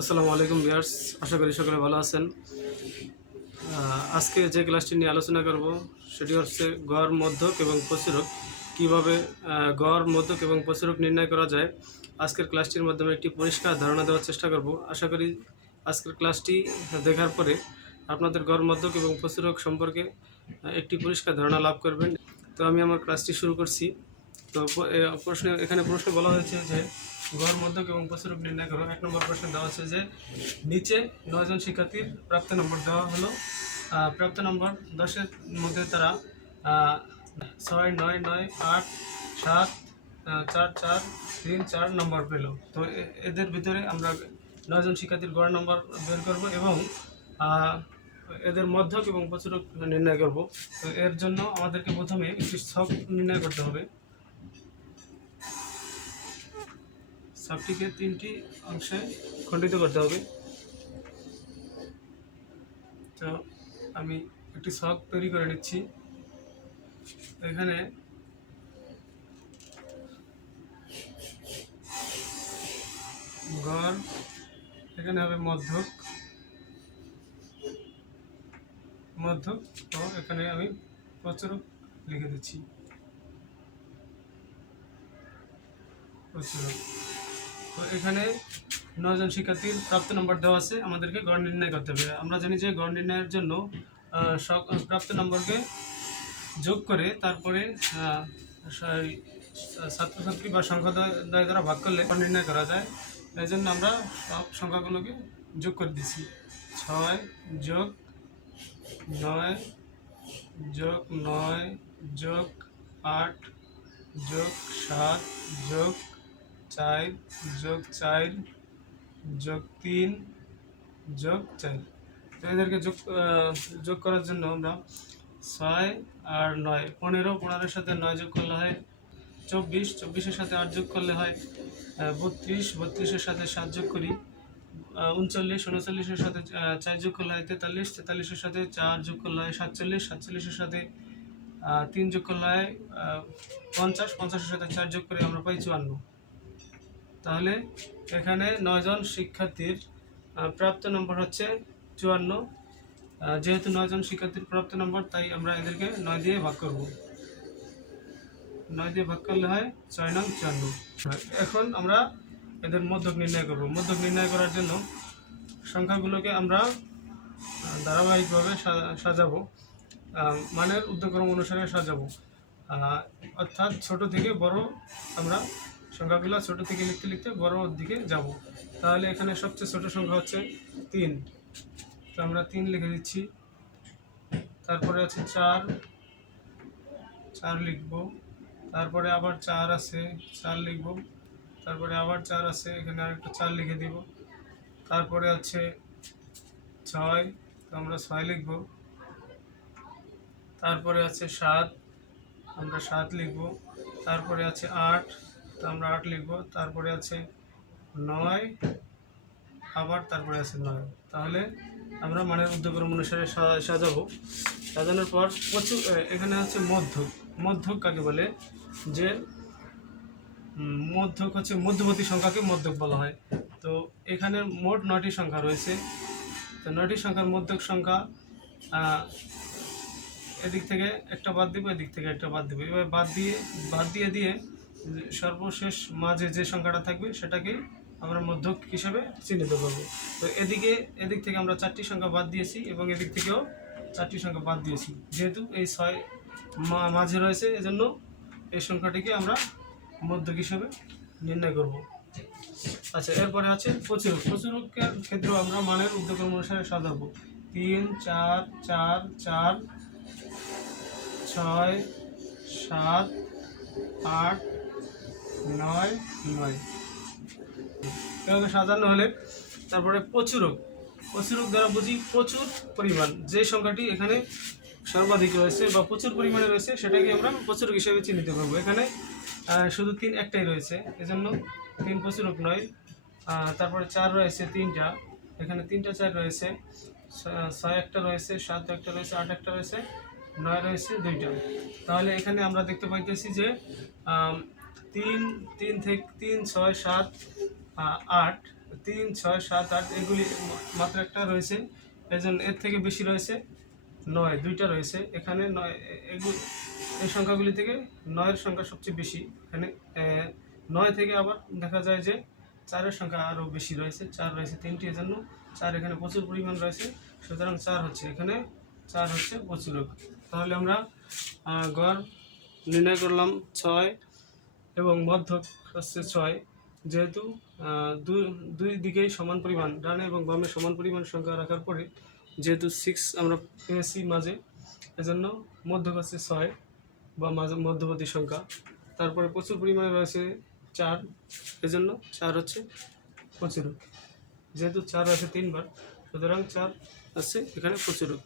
আসসালামু আলাইকুম ভিউয়ার্স, আশা করি সকলে ভালো আছেন। আজকে যে ক্লাসটি নিয়ে আলোচনা করব সেটি হচ্ছে গড়, মধ্যক এবং প্রচুরক। কীভাবে গড়, মধ্যক এবং প্রচুরক নির্ণয় করা যায়, আজকের ক্লাসটির মাধ্যমে একটি পরিষ্কার ধারণা দেওয়ার চেষ্টা করব। আশা করি আজকের ক্লাসটি দেখার পরে আপনাদের গড়, মধ্যক এবং প্রচুরক সম্পর্কে একটি পরিষ্কার ধারণা লাভ করবেন। তো আমি আমার ক্লাসটি শুরু করছি। তো এখানে প্রশ্ন বলা হয়েছে যে গড়, মধ্যক এবং প্রচুরক নির্ণয় করো। 1 নম্বর প্রশ্ন দেওয়া আছে যে নিচে 9 জন শিক্ষার্থীর প্রাপ্ত নম্বর দেওয়া হলো। প্রাপ্ত নম্বর 10-এর মধ্যে তারা 6, 9, 9, 8, 7, 4, 4, 3, 4 নম্বর পেল। তো এদের ভিতরে আমরা 9 জন শিক্ষার্থীর গড় নম্বর বের করব এবং এদের মধ্যক এবং প্রচুরক নির্ণয় করব। তো এর জন্য আমাদেরকে প্রথমে একটি ছক নির্ণয় করতে হবে। ছকটিকে 3টি অংশে খণ্ডিত করতে হবে। তো আমি একটি ছক তৈরি করে নিচ্ছি। এখানে গড়, এখানে হবে মধ্যক, তো এখানে আমি প্রচুরক লিখে দিচ্ছি। প্রচুরক, তো এখানে 9 জন শিক্ষার্থীর প্রাপ্ত নম্বর দেওয়া আছে, আমাদেরকে গড় নির্ণয় করতে হবে। আমরা জানি যে গড় নির্ণয়ের জন্য প্রাপ্ত নম্বরকে যোগ করে তারপরে ছাত্রছাত্রী বা সংখ্যা দ্বারা ভাগ করলে গড় নির্ণয় করা যায়। এই জন্য আমরা সব সংখ্যাগুলোকে যোগ করে দিচ্ছি। 6 যোগ 9 যোগ 9 যোগ 8 যোগ 7 যোগ 4 যোগ 4 যোগ 3 যোগ 4। তো এদেরকে যোগ করার জন্য আমরা 6 আর 9, 15, 15-এর সাথে 9 যোগ করলে হয় 24, 24-এর সাথে 8 যোগ করলে হয় 32, 32-এর সাথে 7 যোগ করি 39, 39-এর সাথে 4 যোগ করলে হয় 43, 43-এর সাথে 4 যোগ করলে হয় 47, 47-এর সাথে 3 যোগ করলে হয় 50, 50-এর সাথে 4 যোগ করে আমরা পাই 54। তাহলে এখানে 9 জন শিক্ষার্থীর প্রাপ্ত নম্বর হচ্ছে 54। যেহেতু 9 জন শিক্ষার্থীর প্রাপ্ত নম্বর, তাই আমরা এদেরকে 9 দিয়ে ভাগ করব। 9 দিয়ে ভাগ করলে হয় 6 নং 54। এখন আমরা এদের মধ্যক নির্ণয় করব। মধ্যক নির্ণয় করার জন্য সংখ্যাগুলোকে আমরা ধারাবাহিকভাবে সাজাবো, মানের ঊর্ধ্বক্রম অনুসারে সাজাবো। অর্থাৎ ছোট থেকে বড়, আমরা সংখ্যাগুলো ছোট থেকে লিখতে লিখতে বড়োর দিকে যাব। তাহলে এখানে সবচেয়ে ছোট সংখ্যা হচ্ছে 3, তো আমরা 3 লিখে দিচ্ছি। তারপরে আছে 4, 4 লিখব। তারপরে আবার 4 আছে, 4 লিখব। তারপরে আবার 4 আছে, এখানে আরেকটা 4 লিখে দিব। তারপরে আছে 6, তো আমরা 6 লিখব। তারপরে আছে 7, আমরা 7 লিখব। তারপরে আছে 8, তো আমরা 8 লিখব। তারপরে আছে 9, আবার তারপরে আছে 9। তাহলে আমরা মানের ঊর্ধ্বক্রম অনুসারে সাজাবো। সাজানোর পর এখানে হচ্ছে মধ্যক। মধ্যক কাকে বলে? যে মধ্যক হচ্ছে মধ্যবর্তী সংখ্যাকে মধ্যক বলা হয়। তো এখানে মোট 9টি সংখ্যা রয়েছে। তো 9টি সংখ্যার মধ্যক সংখ্যা, এদিক থেকে একটা বাদ দিব, এদিক থেকে একটা বাদ দিব। এবার বাদ দিয়ে সর্বশেষ মাঝে যে সংখ্যাটা থাকবে সেটাকে আমরা মধ্যক হিসাবে চিহ্নিত করব। তো এদিক থেকে আমরা 4টি সংখ্যা বাদ দিয়েছি এবং এদিক থেকেও 4টি সংখ্যা বাদ দিয়েছি। যেহেতু এই 6 মাঝে রয়েছে, এজন্য এই সংখ্যাটিকে আমরা মধ্যক হিসাবে নির্ণয় করব। আচ্ছা, এরপরে আছে প্রচুরক। প্রচুরকের ক্ষেত্রেও আমরা মানের ঊর্ধ্বক্রম অনুসারে সাজাবো। 3, 4, 4, 4, 6, 7, 8, 9, 9। এভাবে সাজানো হলে তারপরে প্রচুরক দ্বারা বুঝি প্রচুর পরিমাণ। যে সংখ্যাটি এখানে সর্বাধিক রয়েছে বা প্রচুর পরিমাণে রয়েছে, সেটাকে আমরা প্রচুরক হিসেবে চিহ্নিত করব। এখানে শুধু 3 একটাই রয়েছে, এজন্য 3 প্রচুরক নয়। তারপরে 4 রয়েছে 3টা, এখানে 3টা 4 রয়েছে, 6 একটা রয়েছে, 7 একটা রয়েছে, 8 একটা রয়েছে, 9 রয়েছে 2টা। তাহলে এখানে আমরা দেখতে পাইতেছি যে 3 থেকে 3, 6, 7, 8 3, 6, 7, 8 এগুলি মাত্র একটা রয়েছে, এজন্য এর থেকে বেশি রয়েছে 9, দুইটা রয়েছে এখানে 9। এগুলো এই সংখ্যাগুলি থেকে 9-এর সংখ্যা সবচেয়ে বেশি এখানে। 9 থেকে আবার দেখা যায় যে 4-এর সংখ্যা আরও বেশি রয়েছে, 4 রয়েছে 3টি, এজন্য 4 এখানে প্রচুর পরিমাণ রয়েছে, সুতরাং 4 হচ্ছে এখানে, 4 হচ্ছে প্রচুরক। তাহলে আমরা গড় নির্ণয় করলাম 6 এবং মধ্যক হচ্ছে 6। যেহেতু দুই দিকেই সমান পরিমাণ, ডানে এবং বামে সমান পরিমাণ সংখ্যা রাখার পরে যেহেতু 6 আমরা পেয়েছি মাঝে, এজন্য মধ্যক হচ্ছে 6 বা মাঝে মধ্যবর্তী সংখ্যা। তারপরে প্রচুর পরিমাণে রয়েছে 4, এজন্য 4 হচ্ছে প্রচুরক। যেহেতু 4 আছে 3 বার, সুতরাং 4 আছে এখানে প্রচুরক।